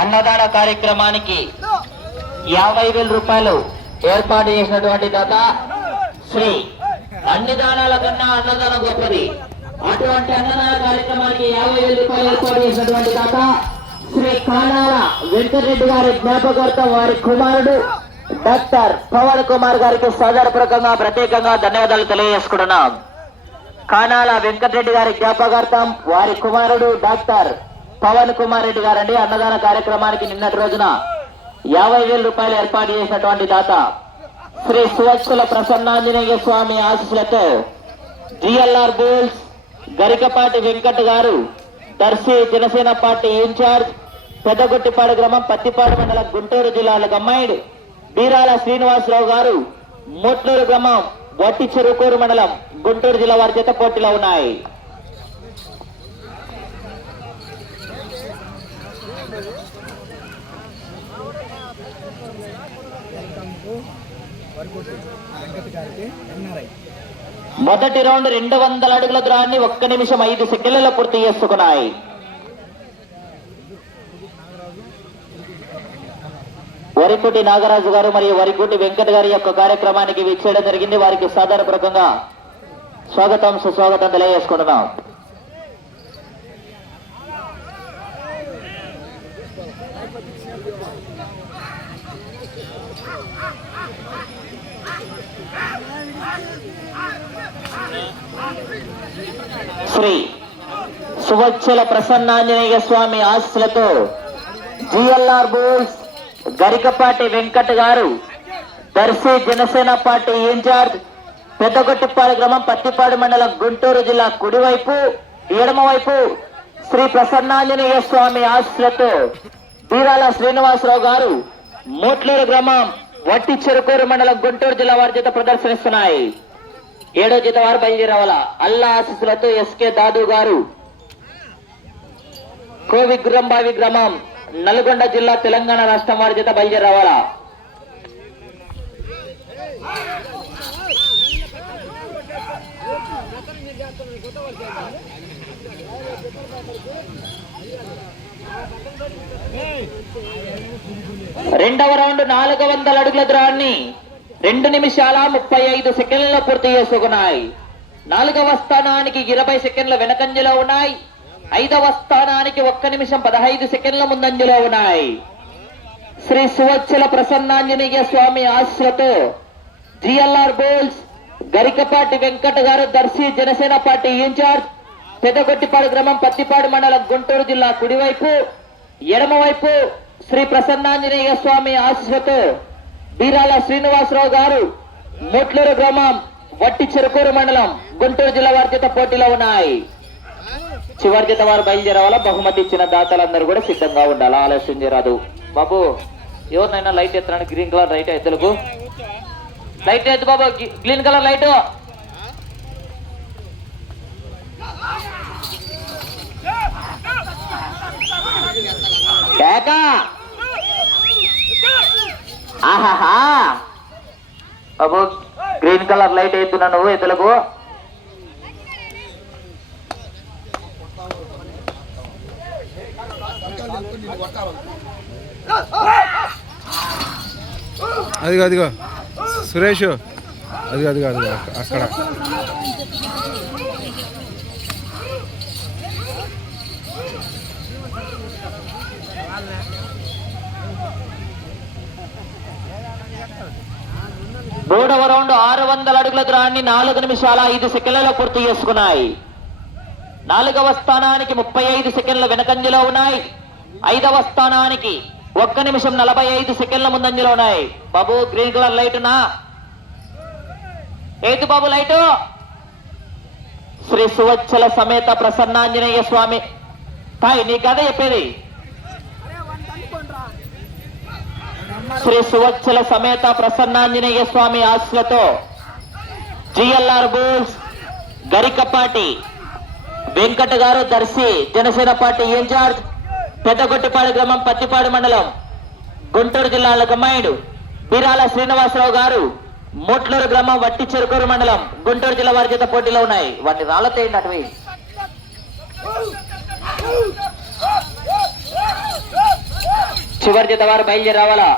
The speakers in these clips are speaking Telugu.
అన్నదాన కార్యక్రమానికి 50,000 రూపాయలు ఏర్పాటు చేసినటువంటి దాత శ్రీ అన్ని దానాల కన్నా అన్నదానం గొప్పది. అటువంటి అన్నదాన కార్యక్రమానికి 50,000 రూపాయలు ఏర్పాటు చేసినటువంటి దాత శ్రీ కానాల వెంకటరెడ్డి గారి జ్ఞాపకార్థం వారి కుమారుడు డాక్టర్ పవన్ కుమార్ గారికి సాదరపూర్వకంగా ప్రత్యేకంగా ధన్యవాదాలు తెలియజేసుకుంటున్నాం. కానాల వెంకటరెడ్డి గారి జ్ఞాపకార్థం వారి కుమారుడు డాక్టర్ పవన్ కుమార్ రెడ్డి గారండి అన్నదాన కార్యక్రమానికి నిన్నటి రోజున 50,000 రూపాయలు ఏర్పాటు చేసినటువంటి దాత శ్రీ సువత్సల ప్రసన్నాంజనేయ స్వామి ఆశీస్సులతో జిఎల్ఆర్ బుల్స్ గరికపాటి వెంకట్ గారు దర్శి జనసేన పార్టీ ఇన్ఛార్జ్ పెద్దగొట్టిపాడు గ్రామం పత్తిపాడు మండలం గుంటూరు జిల్లాల గమ్మాయిడు బీరాల శ్రీనివాసరావు గారు మోట్లూరు గ్రామం వట్టి చెరుకూరు మండలం గుంటూరు జిల్లా వారి చేత పోటీలో ఉన్నాయి. మొదటి రౌండ్ 200 అడుగుల దూరాన్ని 1 నిమిషం 5 సెకండ్లలో పూర్తి చేసుకున్నాయి. వరికోటి నాగరాజు గారు మరియు వరికోటి వెంకట్ గారి యొక్క కార్యక్రమానికి విచ్చేయడం జరిగింది. వారికి సాధారణపూర్వకంగా స్వాగతం సుస్వాగతం తెలియజేసుకుంటున్నాం. శ్రీ సువత్సల ప్రసన్నాంజనేయ స్వామి ఆశీస్సులతో జిఎల్ఆర్ బోల్స్ గరికపాటి వెంకట్ గారు దర్శి జనసేన పార్టీ ఇన్ఛార్జ్ పెద్దగొట్టిపాడు గ్రామం పత్తిపాడు మండలం గుంటూరు జిల్లా కుడివైపు ఎడమవైపు శ్రీ ప్రసన్నాంజనేయ స్వామి ఆశీస్సులతో బీరాల శ్రీనివాసరావు గారు మోట్లూరు గ్రామం వట్టి చెరుకూరు మండలం గుంటూరు జిల్లా వారి చేత ప్రదర్శనిస్తున్నాయి. 7వ జత వారు బయలుదేరవాల అల్లా ఆశీస్సులతో ఎస్కే దాదు గారు కోవిగ్రంబావి గ్రామం నల్గొండ జిల్లా తెలంగాణ రాష్ట్రం వారి చేత బయలుదేరవాల. రెండవ రౌండ్ 400 అడుగుల దూరాన్ని 2 నిమిషాల 35 సెకండ్లలో పూర్తి చేసుకున్నాయి. 4వ స్థానానికి 20 సెకండ్ల వెనకంజలో ఉన్నాయి. 5వ స్థానానికి 1 నిమిషం 15 సెకండ్ల ముందంజలో ఉన్నాయి. శ్రీ సువత్సల ప్రసన్నాంజనేయ స్వామి ఆశీస్సులతో జిఎల్ఆర్ బోల్స్ గరికపాటి వెంకట్ గారు దర్శి జనసేన పార్టీ ఇన్ఛార్జ్ పెద్దగొట్టిపాడు గ్రామం పత్తిపాడు మండలం గుంటూరు జిల్లా కుడివైపు ఎడమవైపు శ్రీ ప్రసన్నాంజనేయ స్వామి ఆశీస్సులతో బీరాల శ్రీనివాసరావు గారు మోట్లూరు గ్రామం వట్టి చెరుకూరు మండలం గుంటూరు జిల్లా వారి చేత పోటీలో ఉన్నాయి. చివరి చేత వారు బయలుదేరవాలా. బహుమతి ఇచ్చిన దాతలందరూ కూడా సిద్ధంగా ఉండాలి. ఆలస్యం చేయరాదు. బాబు ఎవరినైనా లైట్ ఎత్తడానికి గ్రీన్ కలర్ లైట్ ఎత్తులకు లైట్ ఎత్తు బాబు. గ్రీన్ కలర్ లైట్ ఆహాహా బాబు గ్రీన్ కలర్ లైట్ ఎత్తున్నా నువ్వు ఎత్తులకు. అదిగో అదిగో సురేష్ అదిగో అదిగో అదిగో అక్కడ మూడవ రౌండ్ 600 అడుగుల దూరాన్ని 4 నిమిషాల 5 సెకండ్లలో పూర్తి చేసుకున్నాయి. 4వ స్థానానికి 35 సెకండ్ల వెనకంజలో ఉన్నాయి. 5వ స్థానానికి 1 నిమిషం 45 సెకండ్ల ముందంజలో ఉన్నాయి. బాబు గ్రీన్ కలర్ లైట్ నా ఏది బాబు లైటు. శ్రీ సువత్సల సమేత ప్రసన్నాంజనేయ స్వామి తాయి నీ కథ చెప్పేది. శ్రీ సువత్సల సమేత ప్రసన్నాంజనేయ స్వామి ఆశీస్సులతో జిఎల్ఆర్ బోల్స్ గరికపాటి వెంకట్ గారు దర్శి జనసేన పార్టీ ఇన్ఛార్జ్ పెద్దగొట్టిపాడు గ్రామం పత్తిపాడు మండలం గుంటూరు జిల్లాల గమ్మాయిడు బీరాల శ్రీనివాసరావు గారు మోట్లూరు గ్రామం వట్టి చెరుకూరు మండలం గుంటూరు జిల్లా వారి చేత పోటీలో ఉన్నాయి. వాటిని రాళ్ళతేయండి అటువై. చివరి జత వారు బయలుదేరి రావాలా.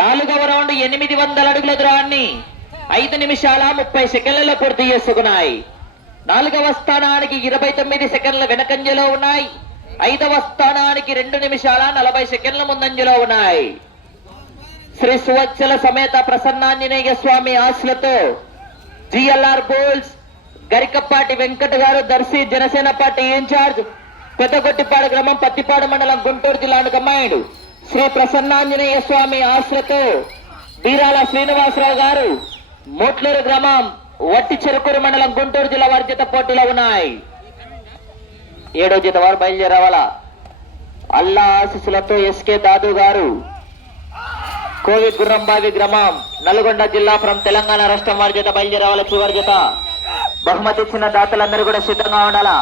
నాలుగవ రౌండ్ 800 అడుగుల దూరాన్ని 5 నిమిషాల 30 సెకండ్లలో పూర్తి చేసుకున్నాయి. నాలుగవ స్థానానికి 29 సెకండ్ల వెనకంజలో ఉన్నాయి. 5వ స్థానానికి 2 నిమిషాల 40 సెకండ్ల ముందంజలో ఉన్నాయి. శ్రీ సువత్సల సమేత ప్రసన్నాంజనేయ స్వామి ఆశలతో జిఎల్ఆర్ బోల్స్ గరికపాటి వెంకట గారు, దర్శి జనసేన పార్టీ ఇన్ఛార్జ్, పెద్దగొట్టిపాడు గ్రామం, పత్తిపాడు మండలం, గుంటూరు జిల్లాను కమ్మాయిడు. శ్రీ ప్రసన్నాంజనేయ స్వామి ఆశలతో బీరాల శ్రీనివాసరావు గారు, మోట్లూరు గ్రామం, వట్టి చెరుకూరు మండలం, గుంటూరు జిల్లా వారి జత పోటీలో ఉన్నాయి. 7వ జత వారు బయలుదేరవాలా. అల్లా ఆశీస్సులతో ఎస్కే దాదు గారు, కోవి గుర్రంబావి గ్రామం, నల్గొండ జిల్లా ఫ్రం తెలంగాణ రాష్ట్రం వారి జత బయలుదేరవాల. చివరి జత బహుమతి ఇచ్చిన దాతలందరూ కూడా సిద్ధంగా ఉండాలా.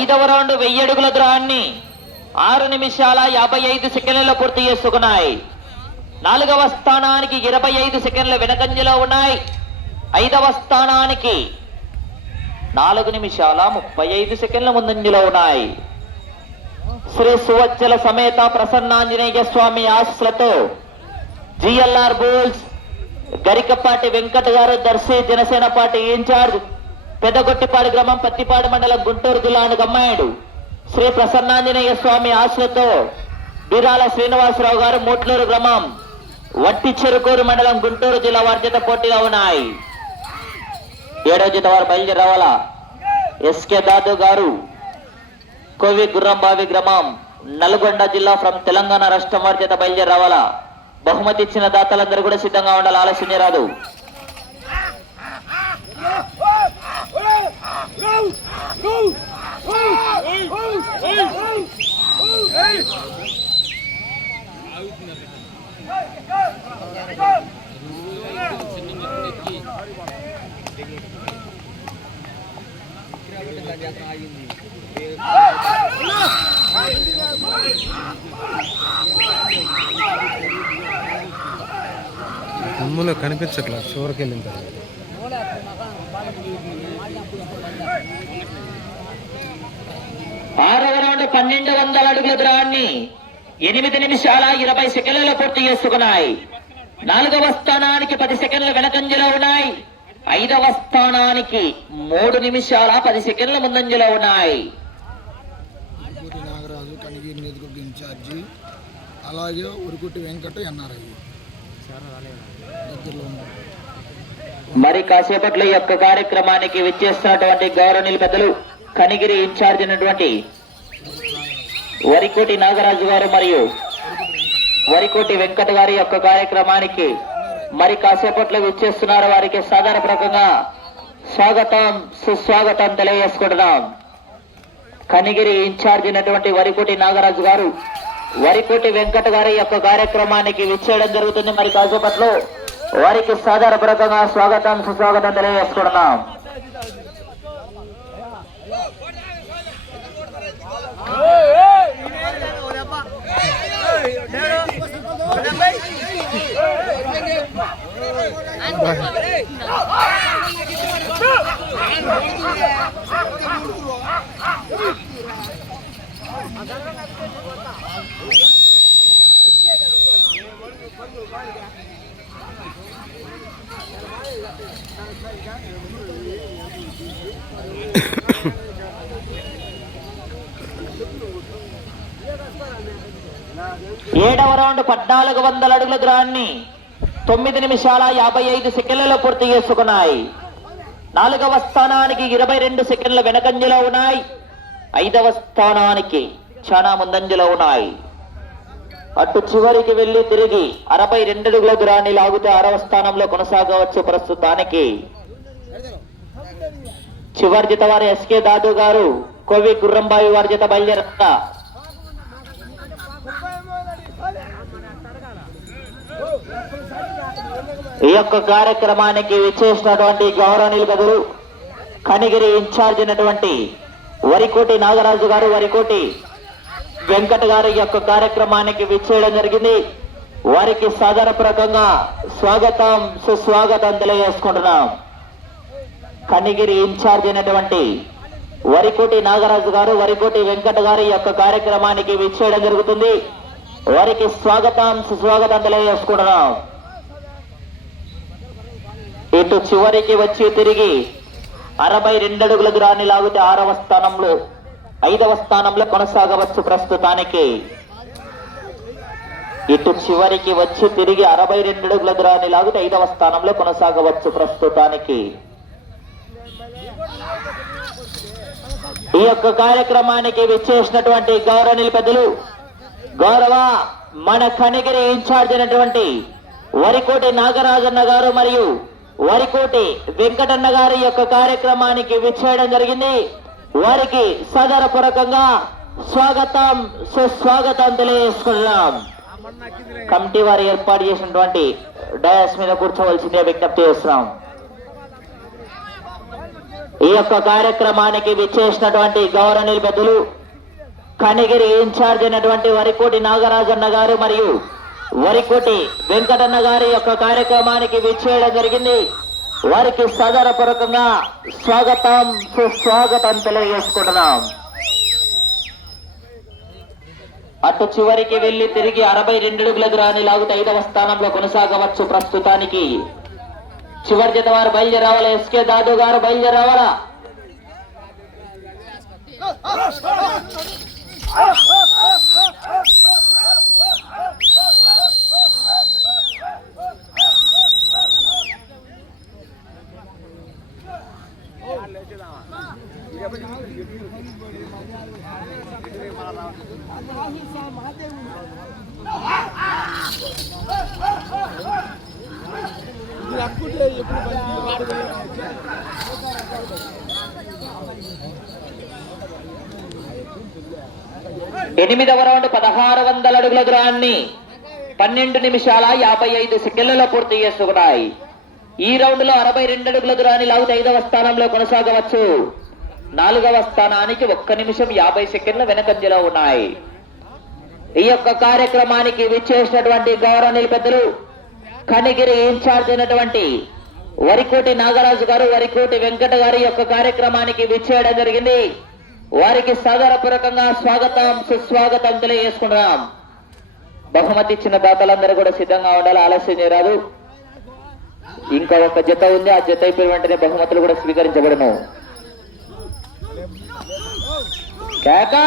ఐదవ రౌండ్ 1000 అడుగుల దూరాన్ని 6 నిమిషాల 55 సెకండ్లలో పూర్తి చేసుకున్నాయి. 4వ స్థానానికి 25 సెకండ్ల వెనకంజలో ఉన్నాయి. 5వ స్థానానికి 4 నిమిషాల 35 సెకండ్ల ముందంజలో ఉన్నాయి. శ్రీ సువత్సల సమేత ప్రసన్నాంజనేయ స్వామి ఆశీస్సులతో జిఎల్ఆర్ బోల్స్ గరికపాటి వెంకట గారు, దర్శి జనసేన పార్టీ ఇన్ఛార్జ్, పెద్దగొట్టిపాడు గ్రామం, పత్తిపాడు మండలం, గుంటూరు జిల్లాను కమ్మాయుడు. శ్రీ ప్రసన్నాంజనేయ స్వామి ఆశలతో బీరాల శ్రీనివాసరావు గారు, మోట్లూరు గ్రామం, వట్టి చెరుకూరు మండలం, గుంటూరు జిల్లా వారి జత పోటీలో ఉన్నాయి. 7వ జత వారు బయలుదేరి రావాలా. ఎస్కే దాదు గారు, కోవి గుర్రంబావి గ్రామం, నల్గొండ జిల్లా ఫ్రం తెలంగాణ రాష్ట్రం వారి జత బయలుదేరి రావాలా. బహుమతి ఇచ్చిన దాతలందరూ కూడా సిద్ధంగా ఉండాలి. ఆలస్యం రాదు. కొమ్ములో కనిపించట్లా, చివరికి వెళ్ళిన తర్వాత. 6వ రౌండ్ 1200 అడుగుల దూరాన్ని 8 నిమిషాల 20 సెకండ్లలో పూర్తి చేసుకున్నాయి. 4వ స్థానానికి 10 సెకండ్ల వెనకంజలో ఉన్నాయి. 5వ స్థానానికి 3 నిమిషాల 10 సెకండ్ల ముందంజలో ఉన్నాయి. నాగరాజు కనిగిరి నియోజకవర్గ ఇన్ఛార్జి, అలాగే ఉరుకుటి వెంకట ఎన్ఆర్ఐ దగ్గరలో ఉన్నారు. మరి కాసేపట్లో ఈ యొక్క కార్యక్రమానికి విచ్చేస్తున్నటువంటి గౌరవనీయులు పెద్దలు కనిగిరి ఇన్ఛార్జ్ అయినటువంటి వరికోటి నాగరాజు గారు మరియు వరికోటి వెంకట గారి యొక్క కార్యక్రమానికి మరి కాసేపట్లో విచ్చేస్తున్నారు. వారికి సాధారణంగా స్వాగతం సుస్వాగతం తెలియజేసుకుంటున్నాం. కనిగిరి ఇన్ఛార్జ్ అయినటువంటి వరికోటి నాగరాజు గారు, వరికోటి వెంకట గారి యొక్క కార్యక్రమానికి విచ్చేయడం జరుగుతుంది. మరి కాసేపట్లో వారికి సాధారణంగా స్వాగతం సుస్వాగతం తెలియజేసుకుంటున్నాం. 7వ రౌండ్ 1400 అడుగుల దూరాన్ని 9 నిమిషాల 55 సెకండ్లలో పూర్తి చేసుకున్నాయి. 4వ స్థానానికి 22 సెకండ్ల వెనకంజలో ఉన్నాయి. 5వ స్థానానికి చాలా ముందంజలో ఉన్నాయి. అటు చివరికి వెళ్లి తిరిగి 62 అడుగుల దూరాన్ని లాగితే 6వ స్థానంలో కొనసాగవచ్చు. ప్రస్తుతానికి చివరి జత వారు ఎస్కే దాదు గారు, కోవి గుర్రంబాయి వారి జత బయలుదేరతా. ఈ యొక్క కార్యక్రమానికి విచ్చేసినటువంటి గౌరవనీయులు బదులు కనిగిరి ఇన్ఛార్జ్ అయినటువంటి వరికోటి నాగరాజు గారు, వరికోటి వెంకట గారు ఈ యొక్క కార్యక్రమానికి విచ్చేయడం జరిగింది. వారికి సాదరపూర్వకంగా స్వాగతం సుస్వాగతం తెలియజేసుకుంటున్నాం. కనిగిరి ఇన్ఛార్జ్ అయినటువంటి వరికోటి నాగరాజు గారు, వరికోటి వెంకట గారు ఈ యొక్క కార్యక్రమానికి విచ్చేయడం జరుగుతుంది. వారికి స్వాగతం సుస్వాగతం తెలియజేసుకుంటున్నాం. ఇటు చివరికి వచ్చి తిరిగి 62 అడుగుల దూరాన్ని లాగితే 5వ స్థానంలో కొనసాగవచ్చు. ప్రస్తుతానికి ఇటు చివరికి వచ్చి తిరిగి 62 అడుగుల దూరాన్ని లాగితే 5వ స్థానంలో కొనసాగవచ్చు. ప్రస్తుతానికి ఈ యొక్క కార్యక్రమానికి విచ్చేసినటువంటి గౌరవనీయులు పెద్దలు, గౌరవ మన కనిగిరి ఇన్ఛార్జ్ అయినటువంటి వరికోటి నాగరాజన్న గారు మరియు వరికోటి వెంకటన్న గారి యొక్క కార్యక్రమానికి విచ్చేయడం జరిగింది. వారికి సాదరపూర్వకంగా స్వాగతం సుస్వాగతం తెలియజేసుకుంటున్నాం. కమిటీ వారు ఏర్పాటు చేసినటువంటి డయాస్ మీద కూర్చోవలసిందే విజ్ఞప్తి చేస్తున్నాం. ఈ యొక్క కార్యక్రమానికి విచ్చేసినటువంటి గౌరవనీయులు పెద్దలు కనిగిరి ఇన్ఛార్జ్ అయినటువంటి వరికోటి నాగరాజన్న గారు మరియు వరికోటి వెంకటన్న గారి యొక్క కార్యక్రమానికి విచ్చేయడం జరిగింది. వారికి సాదరపూర్వకంగా స్వాగతం సుస్వాగతం తెలియజేసుకుంటున్నాం. అటు చివరికి వెళ్లి తిరిగి 62 అడుగుల దూరాన్ని లాగితే 5వ స్థానంలో కొనసాగవచ్చు. ప్రస్తుతానికి చివరి జత వారు బయలుదేరావాలా. ఎస్కే దాదు గారు బయలుదేరావాలా. ఎనిమిదవ రౌండ్ 1600 అడుగుల దూరాన్ని 12 నిమిషాల 55 సెకండ్లలో పూర్తి చేసుకున్నాయి. ఈ రౌండ్ లో 62 అడుగుల దూరాన్ని లాగితే 5వ స్థానంలో కొనసాగవచ్చు. 4వ స్థానానికి 1 నిమిషం 50 సెకండ్ల వెనకంజలో ఉన్నాయి. ఈ యొక్క కార్యక్రమానికి విచ్చేసినటువంటి గౌరవనీయులు పెద్దలు కనిగిరి ఇన్ఛార్జ్ అయినటువంటి వరికోటి నాగరాజు గారు, వరికోటి వెంకట గారి యొక్క కార్యక్రమానికి విచ్చేయడం జరిగింది. వారికి సాదరపూర్వకంగా స్వాగతం సుస్వాగతం తెలియజేసుకుంటున్నాం. బహుమతి ఇచ్చిన దాతలందరూ కూడా సిద్ధంగా ఉండాలి, ఆలస్యం చేయరాదు. ఇంకా ఒక జత ఉంది, ఆ జత అయిపోయిన వెంటనే బహుమతులు కూడా స్వీకరించబడను. కేకా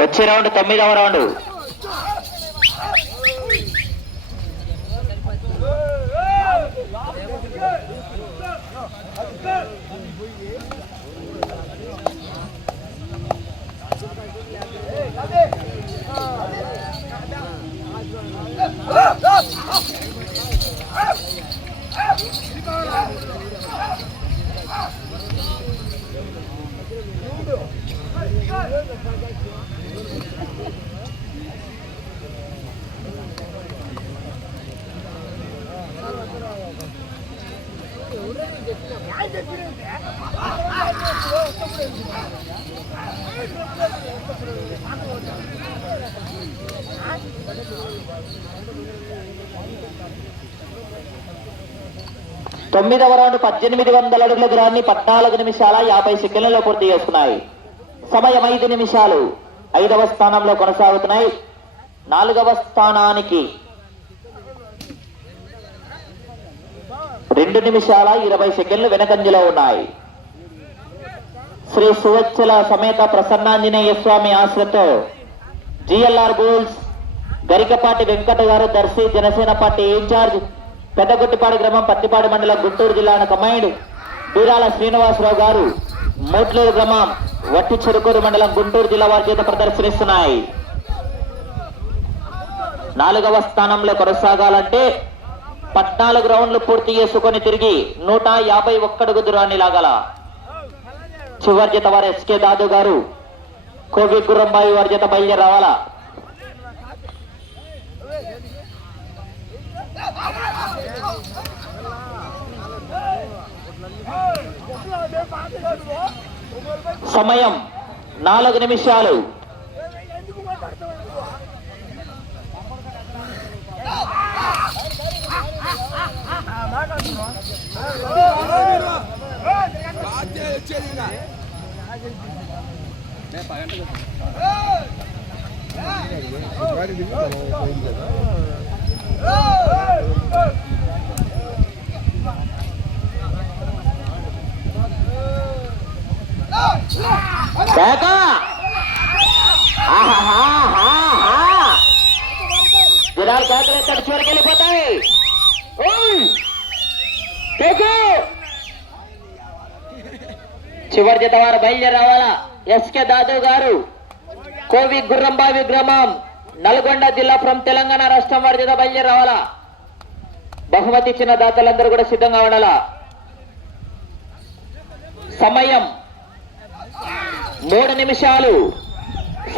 వచ్చే రౌండ్ 9వ రౌండ్. తొమ్మిదవ రౌండ్ 1800 అడుగుల దూరాన్ని 14 నిమిషాల 50 సెకండ్లలో పూర్తి చేసుకున్నాయి. సమయం 5 నిమిషాలు 5వ స్థానంలో కొనసాగుతున్నాయి. 4వ స్థానానికి 2 నిమిషాల 20 సెకండ్లు వెనకంజలో ఉన్నాయి. శ్రీ సువచ్చల సమేత ప్రసన్నాంజనేయ స్వామి ఆశ్రతో జిఎల్ఆర్ బుల్స్ గరికపాటి వెంకట గారు దర్శి జనసేన పార్టీ ఇన్ఛార్జ్ పెద్దగొట్టిపాడు గ్రామం పత్తిపాడు మండలం గుంటూరు జిల్లాను కమాండ్ బీరాల శ్రీనివాసరావు గారు మోట్లూరు గ్రామం వట్టి చెరుకూరు మండలం గుంటూరు జిల్లా వారి చేత ప్రదర్శనిస్తున్నాయి. 4వ స్థానంలో కొనసాగాలంటే 14 రౌండ్లు పూర్తి చేసుకొని తిరిగి 151 అడుగు దూరాన్ని లాగాల. చివరి జత వారు ఎస్కే దాదు గారు కోవి గుర్రంబాయి వారి చేత బయలుదేరి రావాలా. సమయం 4 నిమిషాలు. జనాలు కేకలు చివరికి వెళ్ళిపోతాయి. చివరి జత వారు బయలుదేరి రావాలా. ఎస్కే దాదు గారు కోవి గుర్రంబావి గ్రామం నల్గొండ జిల్లా ఫ్రం తెలంగాణ రాష్ట్రం వారి చేత బయలుదేరి రావాలా. బహుమతి ఇచ్చిన దాతలందరూ కూడా సిద్ధంగా ఉండాలా. సమయం 3 నిమిషాలు.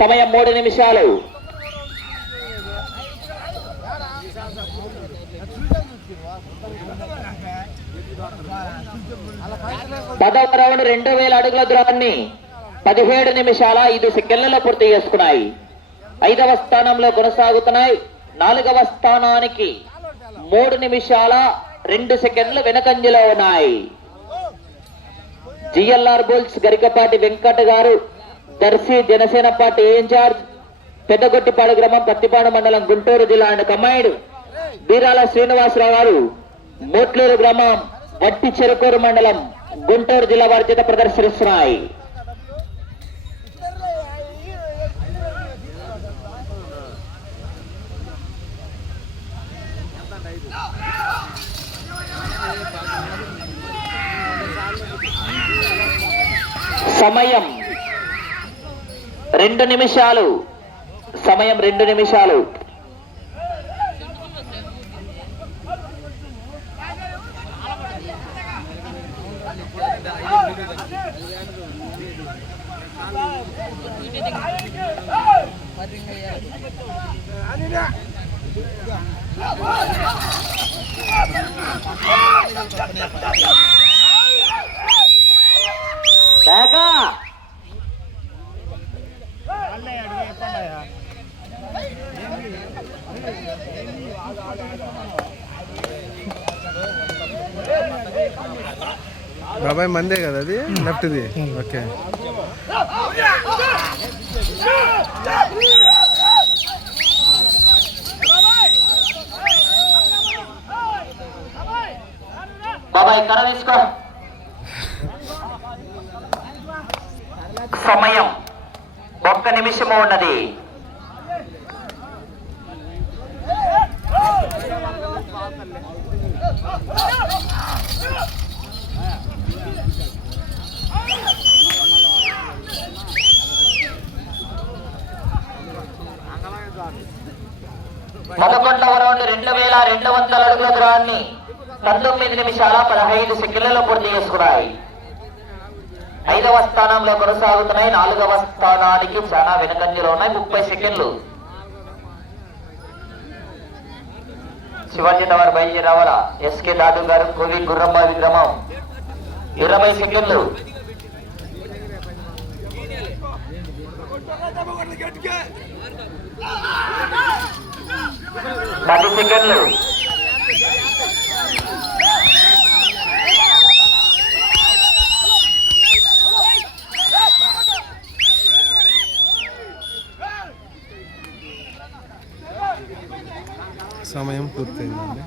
సమయం 3 నిమిషాలు. పదవ రౌండ్ 2000 అడుగుల దూరాన్ని 17 నిమిషాల 5 సెకండ్లలో పూర్తి చేసుకున్నాయి. 5వ స్థానంలో కొనసాగుతున్నాయి. 4వ స్థానానికి 3 నిమిషాల 2 సెకండ్లు వెనకంజలో ఉన్నాయి. జిఎల్ఆర్ బుల్స్ గరికపాటి వెంకట గారు దర్శి జనసేన పార్టీ ఇన్ఛార్జ్ పెద్దగొట్టిపాడు గ్రామం పత్తిపాడు మండలం గుంటూరు జిల్లా కమాండ్ బీరాల శ్రీనివాసరావు గారు మోట్లూరు గ్రామం వట్టి చెరుకూరు మండలం గుంటూరు జిల్లా వారి చేత ప్రదర్శనిస్తున్నాయి. సమయం 2 నిమిషాలు. సమయం 2 నిమిషాలు. బాబాయ్ మందే కదా అది లెఫ్ట్ది. ఓకే బాబాయ్ కర తీసుకో. సమయం 1 నిమిషము ఉన్నది. పదకొండవ రౌండ్ 2200 అడుగుల దూరాన్ని 19 నిమిషాల 15 సెకండ్లలో పూర్తి చేసుకున్నాయి. 5వ స్థానంలో కొనసాగుతున్నాయి. 4వ స్థానానికి చాలా వెనకంజలో ఉన్నాయి. 30 సెకండ్లు. శివాజీ వారు బయలుదేరి రావాలా. ఎస్కే దాదు గారు కోవి గుర్రంబావి గ్రామం 20 సెకండ్లు. 10 సెకండ్లు. సమయం పూర్తయిందండి.